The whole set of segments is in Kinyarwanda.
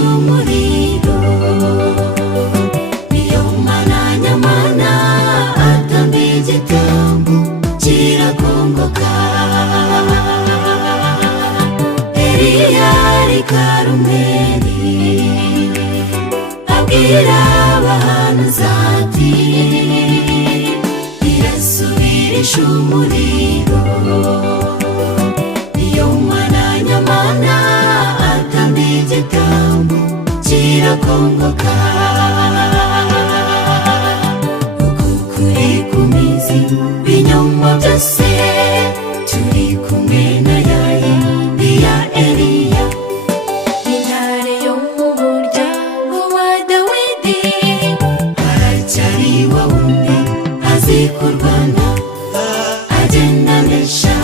umuriro. Niyo mana nyamana atamba igitambo kirakongoka. Eliya ari Karumeli abwira abahanuzi ati irasubirisha umuriro. Niyo mana nyamana atamba igitambo kirakongoka. Ukukuri kumizi binyoma byose turi kumwe na ya Eliya. Intare yo mu muryango wa Dawidi aracyari wa wundi azi kurwana agenda anesha.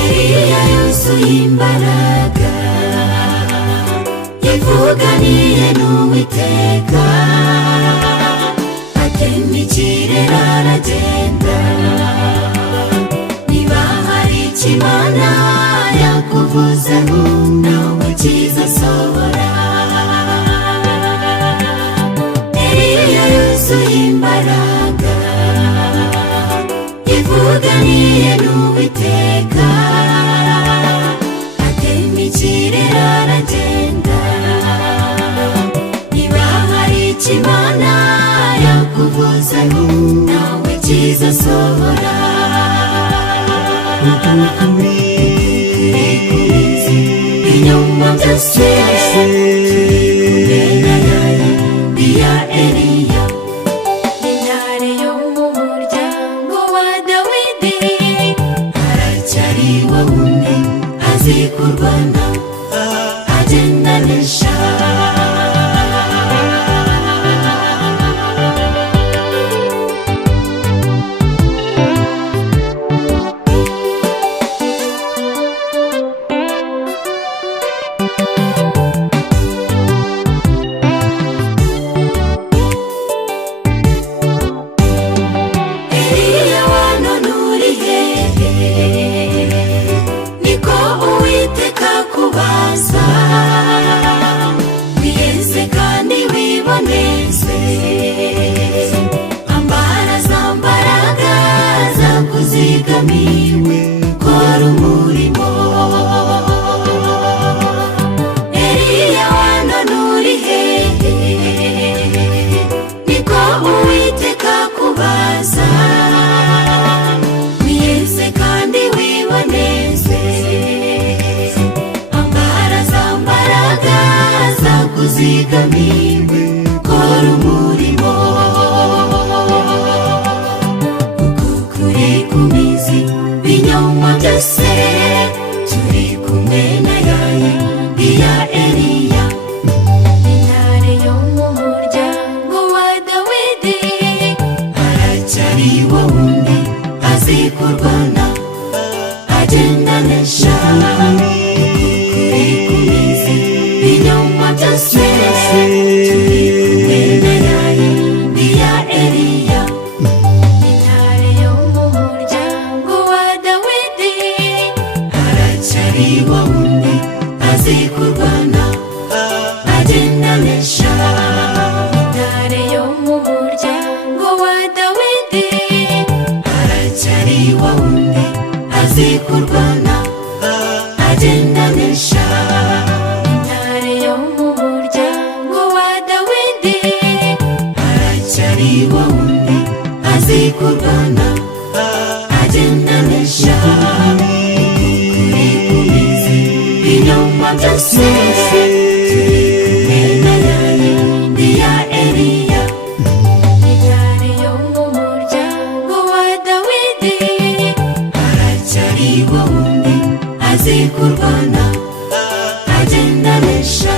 Eliya yuzuye imbaraga yivuganiye n'Uwiteka atema ikirere aragenda. Niba hari ikimana yakuvuzeho nawe kizasohora. Eliya yuzuye imbaraga yivuganiye n'Uwiteka atema ikirere aragenda. Niba hari ikimana yakuvuzeho nawe kizasohora. Inyuma byose ya Eliya. Intare yo mu muryango wa Dawidi aracyari wa wundi azi kurwana agenda anesha. Eliya wanone uri hehe? Niko Uwiteka kubaza. Wiyeze kandi wiboneze, ambara za mbaraga zakuzigamiwe, kora umurimo. Eliya wanone uri hehe? Niko Uwiteka kubaza. Wiyeze kandi wiboneze, ambara za mbaraga zakuzigamiwe, kora umurimo. Ukukuri kumizi binyoma byose turi kumwe na ya Eliya. Intare yo mu muryango wa Dawidi aracyari wa wundi azi kurwana agenda anesha. Ukukuri kumizi binyoma byose turi kumwe na ya Eliya. Intare yo mu muryango wa Dawidi aracyari wa wundi azi kurwana agenda anesha. Intare yo mu muryango wa Dawidi aracyari wa wundi azi kurwana agenda anesha. Intare yo mu muryango wa Dawidi aracyari wa wundi azi kurwana agenda anesha. Ukuri kumizi binyoma byose turi kumwe na ya Eliya. Intare yo mu muryango wa Dawidi aracyari wa wundi azi kurwana agenda anesha.